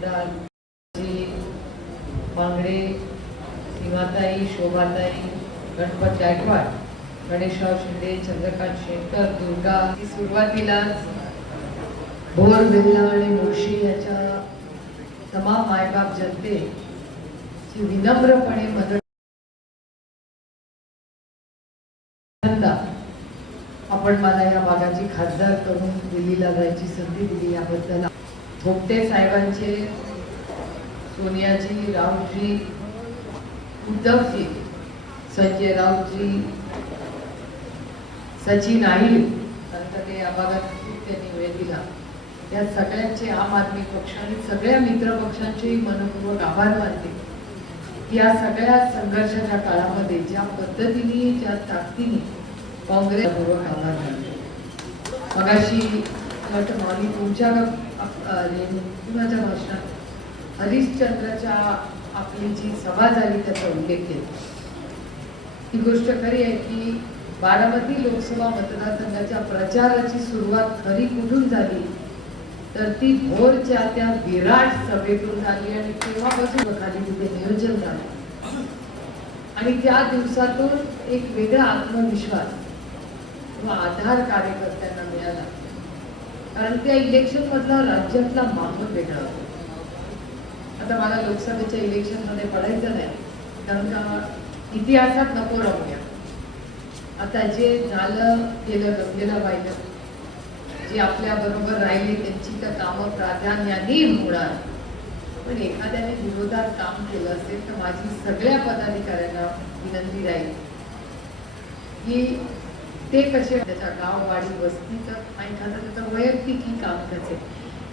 आमदार बांगडे हिमाताई शोभाताई गणपत गायकवाड गणेशराव शिंदे चंद्रकांत शेखर दुर्गा ही सुरुवातीलाच भोर बिल्ला आणि मुळशी याच्या तमाम मायबाप जनतेची विनम्रपणे मदत आपण मला या भागाची खासदार करून दिल्लीला लागायची संधी दिली याबद्दल थोपटे साहेबांचे सोनियाजी राऊतजी उद्धवजी संजय राऊतजी सचिन आहिर नंतर ते अभागात त्यांनी वेळ दिला. त्या सगळ्यांचे आम आदमी पक्ष आणि सगळ्या मित्र पक्षांचेही मनपूर्वक आभार मानते या सगळ्या संघर्षाच्या काळामध्ये ज्या पद्धतीने ज्या ताकदीने काँग्रेसपूर्वक आभार मानले. मगाशी वाटतं मॉली तुमच्या कुणाच्या भाषणात हरिश्चंद्राच्या आपली जी सभा झाली त्याचा उल्लेख केला. ही गोष्ट खरी आहे की बारामती लोकसभा मतदारसंघाच्या प्रचाराची सुरुवात खरी कुठून झाली? तर ती भोरच्या त्या विराट सभेतून झाली आणि तेव्हापासून खाली तिथे नियोजन झालं. आणि त्या दिवसातून एक वेगळा आत्मविश्वास किंवा आधार कार्यकर्त्यांना मिळाला. कारण त्या इलेक्शन मधला राज्यातला माहोल वेगळा होतो. आता मला लोकसभेच्या इलेक्शनमध्ये पडायचं नाही कारण का इतिहासात नको राहूया. आता जे झालं गेलं गंगेला पाहिलं जे आपल्या बरोबर राहिले त्यांची तर कामं प्राधान्याने होणार. पण एखाद्याने विरोधात काम केलं असेल तर माझी सगळ्या पदाधिकाऱ्यांना विनंती राहील की ते कसे त्याच्या गाववाडी वस्तीचं आणि एखादं त्याचं वैयक्तिक ही काम त्याचे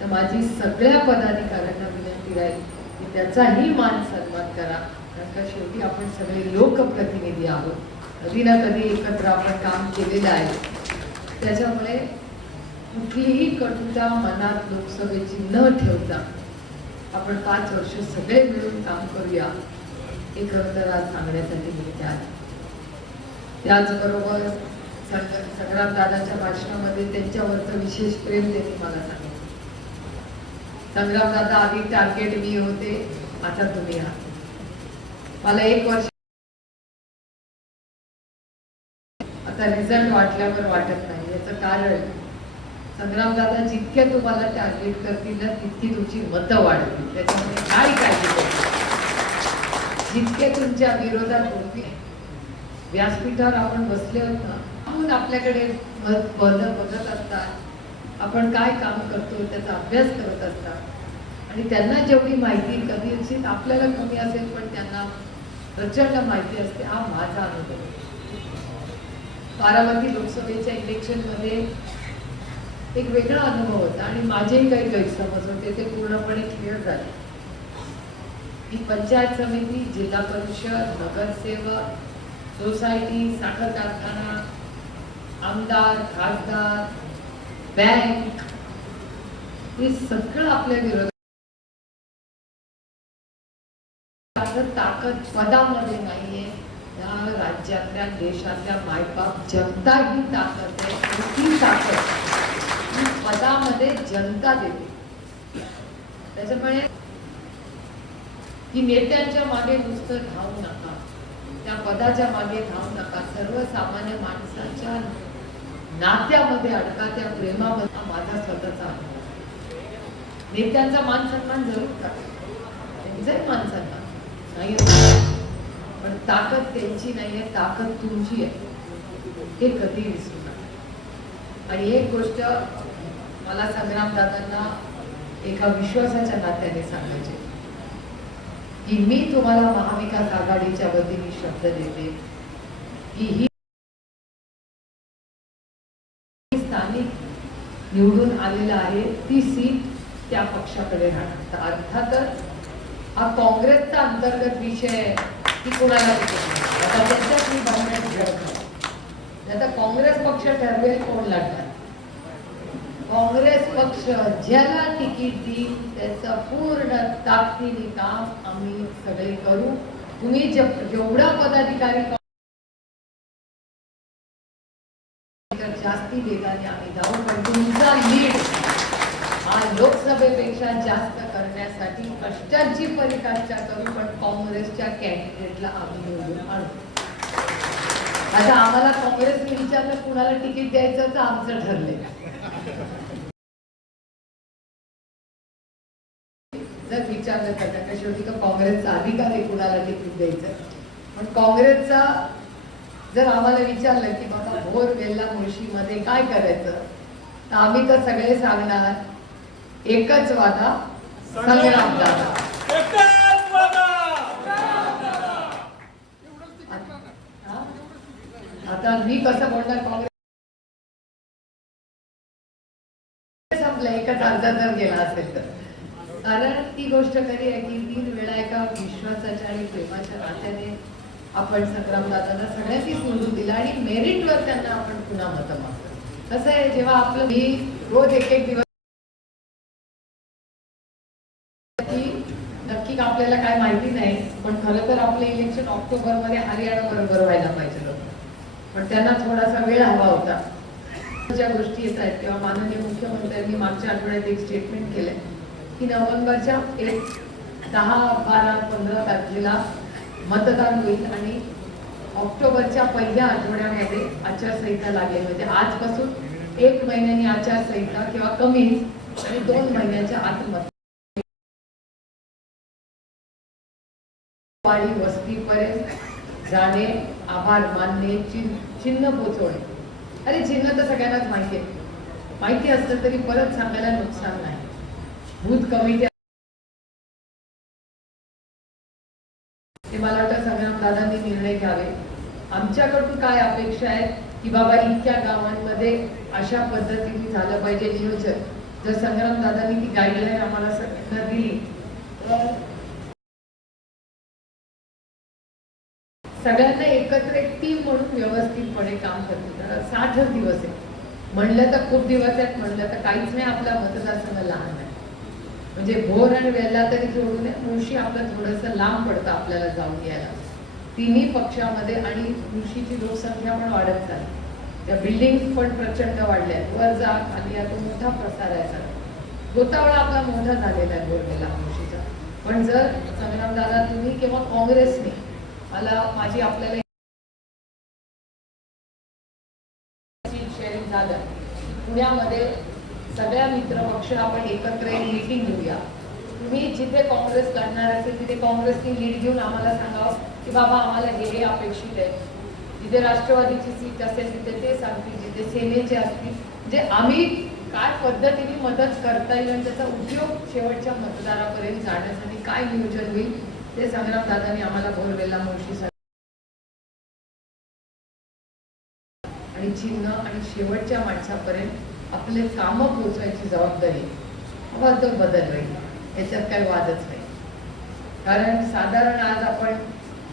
तर माझी सगळ्या पदाधिकाऱ्यांना विनंती राहील की त्याचाही मान सन्मान करा. कारण का शेवटी आपण सगळे लोकप्रतिनिधी आहोत. कधी ना कधी एकत्र आपण काम केलेलं आहे. त्याच्यामुळे कुठलीही कटुता मनात लोकसभेची न ठेवता आपण पाच वर्ष सगळे मिळून काम करूया. हे खरं तर आज सांगण्यासाठी मी इथे त्याचबरोबर संग्राम दादाच्या भाषणामध्ये त्यांच्यावरचं विशेष प्रेम त्यांनी मला सांगितलं. संग्राम दादा आधी टार्गेट मी होते आता तुम्ही आहात. मला एक वर्ष आता रिझल्ट वाटल्यावर वाटत नाही याचं कारण संग्राम दादा जितके तुम्हाला टार्गेट करतील ना तितकी तुमची मतं वाढतील. त्याच्यामुळे काय काळजी जितके तुमच्या विरोधात होती व्यासपीठावर आपण बसले आहोत ना म्हणून आपल्याकडे बघत असतात. आपण काय काम करतो त्याचा अभ्यास करत असतात. आणि त्यांना जेवढी माहिती कधी असेल आपल्याला कमी असेल पण त्यांना प्रचंड माहिती असते हा माझा अनुभव. बारामती लोकसभेच्या इलेक्शनमध्ये एक वेगळा अनुभव होता आणि माझेही काही गैरसमज होते ते पूर्णपणे क्लिअर झाले. ही पंचायत समिती जिल्हा परिषद नगरसेवक सोसायटी साखर कारखाना आमदार खासदार बँक हे सगळं आपल्या विरोधात. ताकद पदामध्ये नाहीये. या राज्यातल्या देशातल्या मायबाप जनता ही ताकद आहे ती ताकद ही पदामध्ये जनता देते. त्याच्यामुळे की नेत्यांच्या मागे नुसतं धावू नका. त्या पदाच्या मागे धावू नका. सर्वसामान्य माणसाच्या नात्यामध्ये अडका त्या प्रेमामध्ये माझा स्वतःचा अनुभव नेत्यांचा मान सन्मान जरूर करा. त्यांचाही मान सन्मान. नाही पण ताकद त्यांची नाहीये ताकद तुमची आहे. हे कधी विसरू नका आणि एक गोष्ट मला संग्राम दादांना एका विश्वासाच्या नात्याने सांगायचे. की मी तुम्हाला महाविकास आघाडीच्या वतीने शब्द देते की ही निवडून आलेला आहे ती सीट त्या पक्षाकडे राहणार. अर्थातच हा काँग्रेसचा अंतर्गत विषय की कोणाला आता काँग्रेस पक्ष ठरवेल कोण लढणार. काँग्रेस पक्ष ज्याला तिकीट देईल त्याचं पूर्ण ताकदीने काम आम्ही सगळे करू. तुम्ही जे- जेवढा पदाधिकारी जास्ती वेगाने आम्ही जाऊ पण तुमचा लीड हा लोकसभेपेक्षा जास्त करण्यासाठी कष्टाची परिकाष्ठा करू पण काँग्रेसच्या कॅन्डिडेटला आम्ही निवडून आणू. आता आम्हाला काँग्रेसने विचारलं कुणाला तिकीट द्यायचं तर आमचं ठरलंय. जर विचारलं तर कारण शेवटी तर काँग्रेसचा अधिकार आहे कुणाला तिकीट द्यायचं. पण काँग्रेसचा जर आम्हाला विचारलं की बाबा भोर वेल्ला मुळशीमध्ये काय करायचं? आम्ही तर सगळे सांगणार एकच वादा संग्राम दादा? आता मी कसं बोलणार काँग्रेस संपलं एकच अर्ज जर गेला असेल तर. कारण ती गोष्ट खरी आहे की तीन वेळा एका विश्वासाच्या आणि प्रेमाच्या नात्याने आपण संग्रामदादांना सगळ्यांनी सोडून दिला आणि मेरिटवर त्यांना आपण पुन्हा मतं मागतो. कसं आहे जेव्हा आपलं मी रोज एक एक दिवस नक्की आपल्याला काय माहिती नाही पण खरं तर आपलं इलेक्शन ऑक्टोबरमध्ये हरियाणा बरोबर व्हायला पाहिजे होतं. पण त्यांना थोडासा वेळ हवा होता. ज्या गोष्टी येत आहेत तेव्हा माननीय मुख्यमंत्र्यांनी मागच्या आठवड्यात एक स्टेटमेंट केलंय की नोव्हेंबरच्या एक दहा बारा पंधरा तारखेला मतदान होईल आणि ऑक्टोबरच्या पहिल्या आठवड्यामध्ये आचारसंहिता लागेल म्हणजे आजपासून एक महिन्यानी आचारसंहिता किंवा कमी आणि दोन महिन्याच्या आतमध्ये वस्तीपर्यंत जाणे आभार मानणे चिन्ह चिन्ह पोचवणे. अरे चिन्ह तर सगळ्यांनाच माहिती आहे. माहिती असलं तरी परत सांगायला नुकसान नाही. भूत कमिटी ते मला वाटतं संग्राम दादांनी निर्णय घ्यावे आमच्याकडून काय अपेक्षा आहेत की बाबा इतक्या गावांमध्ये अशा पद्धतीने झालं पाहिजे नियोजन? जर संग्राम दादांनी ती गाईडलाईन आम्हाला सगळ्यांना दिली तर सगळ्यांना एकत्र एक टीम म्हणून व्यवस्थितपणे काम करतो. साठच दिवस आहे म्हणलं तर खूप दिवस आहेत म्हणलं तर काहीच नाही आपला मतदारसंघ लहान आहे. म्हणजे भोर आणि वेल्ला तरी जोडून मुळशी आपलं थोडंसं लांब पडतं आपल्याला जाऊन यायला. तिन्ही पक्षामध्ये आणि मुळशीची लोकसंख्या पण वाढत चालली. त्या बिल्डिंग पण प्रचंड वाढल्या. आहेत वर जा खाली या तो मोठा प्रसार आहे सर गोतावळा आपला मोठा झालेला आहे भोरवेला मुळशीचा पण जर संग्रामदादा तुम्ही किंवा काँग्रेसने मला माझी आपल्याला शेअरिंग झालं पुण्यामध्ये सगळ्या मित्र पक्ष आपण एकत्र एक मीटिंग घेऊया. तुम्ही जिथे काँग्रेस लढणार असेल तिथे काँग्रेसनी लीड घेऊन आम्हाला सांगावं. की बाबा आम्हाला हे हे अपेक्षित आहे. जिथे राष्ट्रवादीची सीट असेल तिथे ते सांगतील जिथे सेनेचे असतील. जे आम्ही काय पद्धतीने मदत करता येईल आणि त्याचा उपयोग शेवटच्या मतदारापर्यंत जाण्यासाठी काय नियोजन होईल ते संग्राम दादांनी आम्हाला भोरवेला मुळशी आणि चिन्ह आणि शेवटच्या माणसापर्यंत आपले कामं पोचवायची जबाबदारी हवा तो बदल होईल याच्यात काही वादच नाही. कारण साधारण आज आपण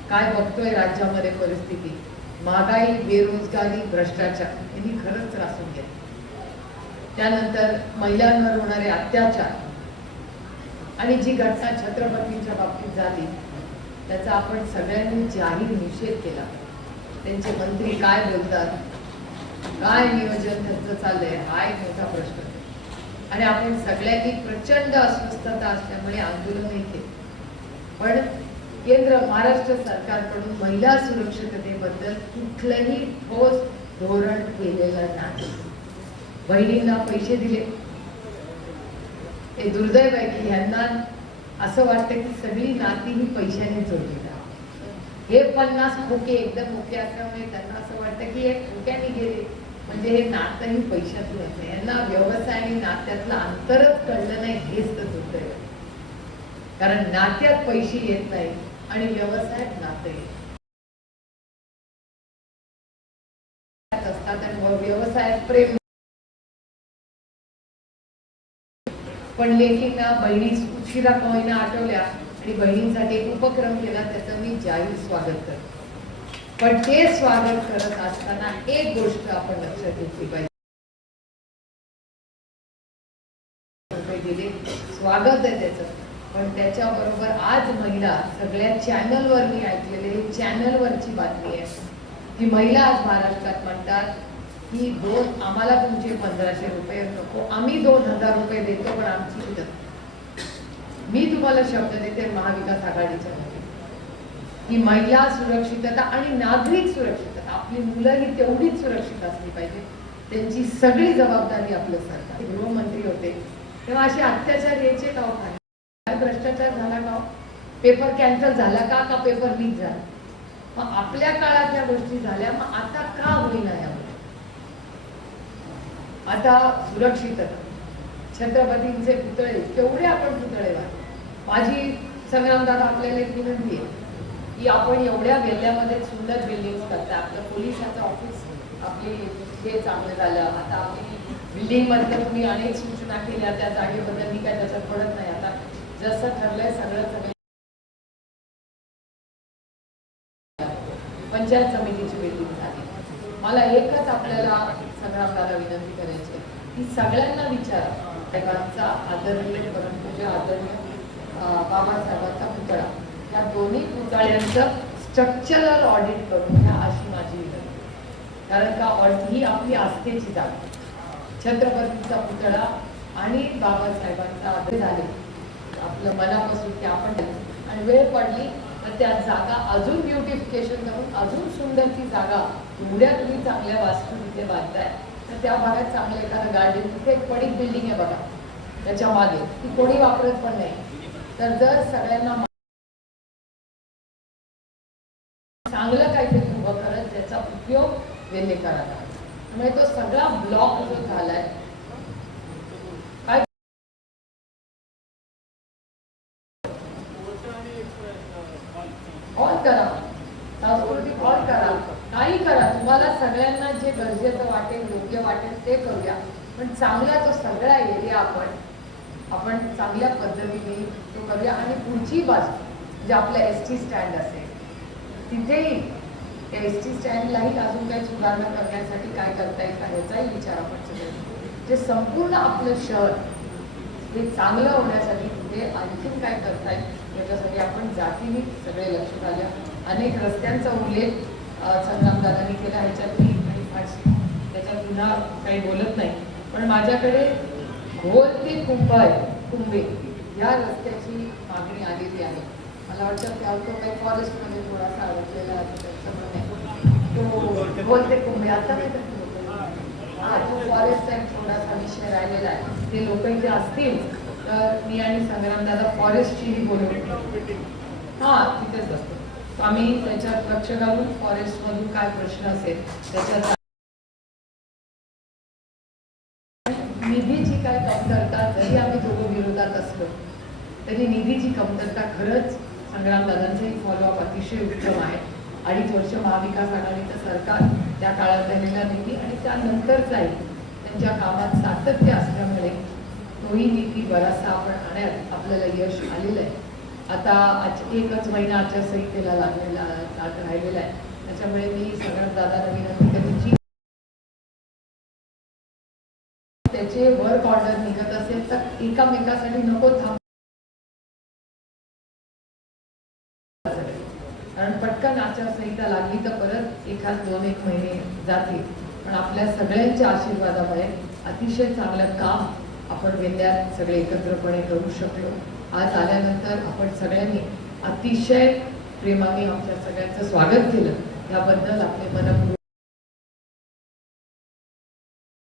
काय बघतोय राज्यामध्ये परिस्थिती? महागाई बेरोजगारी भ्रष्टाचार यांनी खरंच त्रासून घेतलं त्यानंतर महिलांवर होणारे अत्याचार आणि जी घटना छत्रपतींच्या बाबतीत झाली त्याचा आपण सगळ्यांनी जाहीर निषेध केला. त्यांचे मंत्री काय बोलतात? काय नियोजन त्यांचं चाललंय? हा एक मोठा प्रश्न. आणि आपण सगळ्यांनी प्रचंड अस्वस्थता असल्यामुळे आंदोलनही केलं. पण केंद्र महाराष्ट्र सरकारकडून महिला सुरक्षिततेबद्दल कुठलंही ठोस धोरण केलेलं नाही. बहिणींना पैसे दिले. हे दुर्दैव आहे की ह्यांना असं वाटतं की सगळी नाती ही पैशाने जोडली हे पन्नास खोके एकदम मुके असल्यामुळे त्यांना असं वाटतं की हे खोक्याने गेले. म्हणजे हे नातं ही पैशातून आहे यांना व्यवसाय आणि नात्यातलं अंतरच कळलं नाही हेच तर दुर्दैव कारण नात्यात पैसे येत नाही आणि व्यवसायात नाते. असतात आणि व्यवसायात प्रेम. पण लेकींना बहिणी उशिरा कमाईना आठवल्या आणि बहिणींसाठी एक उपक्रम केला त्याचं मी जाहीर स्वागत करते. पण ते स्वागत करत असताना एक गोष्ट आपण लक्षात घेतली पाहिजे. स्वागत आहे त्याचं. पण त्याच्याबरोबर आज महिला सगळ्या चॅनलवर मी ऐकलेले चॅनलवरची बातमी आहे. की महिला आज महाराष्ट्रात म्हणतात की दोन आम्हाला तुमचे पंधराशे रुपये नको. आम्ही दोन हजार रुपये देतो पण आमची मुदत मी तुम्हाला शब्द देते महाविकास आघाडीच्या की महिला सुरक्षितता आणि नागरिक सुरक्षितता आपली मुलंही तेवढीच सुरक्षित असली पाहिजे. त्यांची सगळी जबाबदारी आपलं सरकार. गृहमंत्री होते. तेव्हा असे अत्याचार यायचे का हो? काय भ्रष्टाचार झाला का हो? पेपर कॅन्सल झाला का? का पेपर लीक झाला? मग आपल्या काळात या गोष्टी झाल्या मग आता का होईना यामध्ये आता सुरक्षितता छत्रपतींचे पुतळे केवढे आपण पुतळे वाढले माझी संग्रामदादा आपल्याला एक विनंती आहे की आपण एवढ्या गेल्यामध्ये सुंदर बिल्डिंग करता. आपलं पोलिसाचं ऑफिस आपली हे चांगलं झालं. आता आपली बिल्डिंगमध्ये तुम्ही अनेक सूचना केल्या त्या जागेबद्दल मी काय त्याच्यात पडत नाही. आता जसं ठरलंय सगळं सगळं. पंचायत समितीची बिल्डिंग झाली. मला एकच आपल्याला संग्रामदादा विनंती करायची की सगळ्यांना विचार. साहेबांचा आदरणीय परमपूजा आदरणीय बाबासाहेबांचा पुतळा. या दोन्ही पुतळ्यांचं स्ट्रक्चरल ऑडिट करून घ्या अशी माझी विनंती. कारण का ऑडिट ही आपली आस्थेची जागा. छत्रपतीचा पुतळा आणि बाबासाहेबांचा आदर झाले. आपलं मनापासून ते आपण आणि वेळ पडली तर त्या जागा अजून ब्युटिफिकेशन करून अजून सुंदर ती जागा एवढ्या तुम्ही चांगल्या वास्तू तिथे बांधताय. तर त्या भागात चांगलं एखादं गार्डन तिथे एक पडीक बिल्डिंग आहे बघा. त्याच्यामागे. ती कोणी वापरत पण नाही. तर जर सगळ्यांना चांगलं काहीतरी उभं करत त्याचा उपयोग वेल्हे करायला. त्यामुळे तो सगळा ब्लॉक जो झालाय कॉल करा. सांस्कृतिक ऑल करा. काही करा. तुम्हाला सगळ्यांना जे गरजेचं वाटेल योग्य वाटेल ते करूया. पण चांगला तो सगळा एरिया आपण आपण चांगल्या पद्धतीने तो करूया. आणि पुढची बाजू जे आपलं एस टी स्टँड असेल तिथेही त्या एस टी स्टँडलाही अजून काही सुधारणा करण्यासाठी काय करता येईल याचाही विचार आपण सगळे जे संपूर्ण आपलं शहर हे चांगलं होण्यासाठी तिथे आणखीन काय करताय याच्यासाठी आपण जातीने सगळे लक्ष आल्या अनेक रस्त्यांचा उल्लेख संग्रामदादांनी केला ह्याच्यात मी काही फारशी त्याच्यात पुन्हा काही बोलत नाही. पण माझ्याकडे घोल ते कुंभाय कुंभे. या रस्त्याची मागणी आलेली आहे. मला वाटतं त्या तो काही फॉरेस्टमध्ये थोडासा अडकलेला आहे तो बोलते कुंभे. आता नाही तर हा तो फॉरेस्ट थोडासा विषय राहिलेला आहे. जे लोक इथे असतील तर मी आणि संग्रामदादा फॉरेस्टचीही बोलू हा तिथेच असतो. आम्ही त्याच्यात लक्ष घालून फॉरेस्टमधून काय प्रश्न असेल त्याच्यात निधीची काय कमतरता जरी आम्ही दोघं विरोधात असलो तरी निधीची कमतरता खरंच संग्रामदादांचंही फॉलोअप अतिशय उत्तम आहे. अडीच वर्ष महाविकास आघाडीचं सरकार त्या काळात झालेला निधी आणि त्यानंतरचाही त्यांच्या कामात सातत्य असल्यामुळे तोही निधी बराचसा आपण आणण्यात आपल्याला यश आलेलं आहे. आता आज एकच महिना आचारसंहितेला लागलेला लाग- राहिलेला आहे. त्याच्यामुळे मी सगळ्यात विनंती करेन त्याचे वर्क ऑर्डर निघत असेल तर एकामेकासाठी नको थांब कारण पटकन आचारसंहिता लागली तर परत एखाद दोन एक महिने जातील. पण आपल्या सगळ्यांच्या आशीर्वादामुळे अतिशय चांगलं काम आपण विद्यार्थी सगळे एकत्रपणे करू शकलो. आज आल्यानंतर आपण सगळ्यांनी अतिशय प्रेमाने आमच्या सगळ्यांचं स्वागत केलं. याबद्दल आपले मनपूर्वक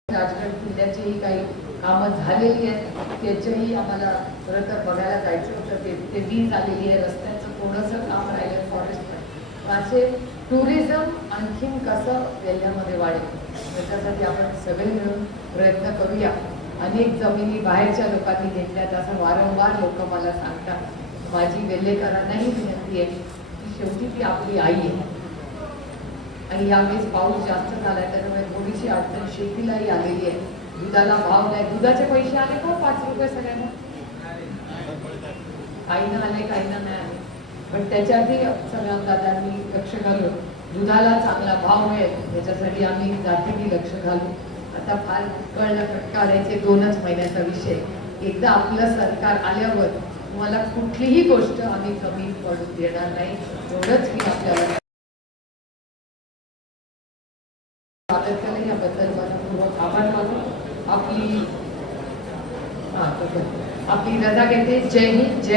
राजगड किल्ल्याचीही काही कामं झालेली आहेत. त्याचंही आम्हाला खरं तर बघायला जायचं होतं. ते ते वीज आलेली आहे. रस्त्याचं थोडंसं काम राहिलं फॉरेस्ट असे टुरिझम आणखीन कसं जिल्ह्यामध्ये वाढेल? त्याच्यासाठी आपण सगळे मिळून प्रयत्न करूया. अनेक जमिनी बाहेरच्या लोकांनी घेतल्यात असं वारंवार लोक मला सांगतात. माझी वेल्हेकरांनाही विनंती आहे की शेवटी ती आपली आई आहे. आणि यावेळेस पाऊस जास्त झालाय त्याच्यामुळे थोडीशी अडचण शेतीलाही आलेली आहे. दुधाला भाव नाही. दुधाचे पैसे आले का पाच रुपये सगळ्यांना? काहींना आले काहीना नाही आले. पण त्याच्यातही संग्रामदादांनी लक्ष घालून दुधाला चांगला भाव मिळेल त्याच्यासाठी आम्ही जातीही लक्ष घालू आता फार कळलं फटकारायचे दोनच महिन्याचा विषय. एकदा आपलं सरकार आल्यावर तुम्हाला कुठलीही गोष्ट आम्ही कमी पडून देणार नाही. एवढंच मी आपल्याला स्वागत केलं याबद्दल मनपूर्वक आभार मानून आपली हा, आपली रजा घेते. जय हिंद जय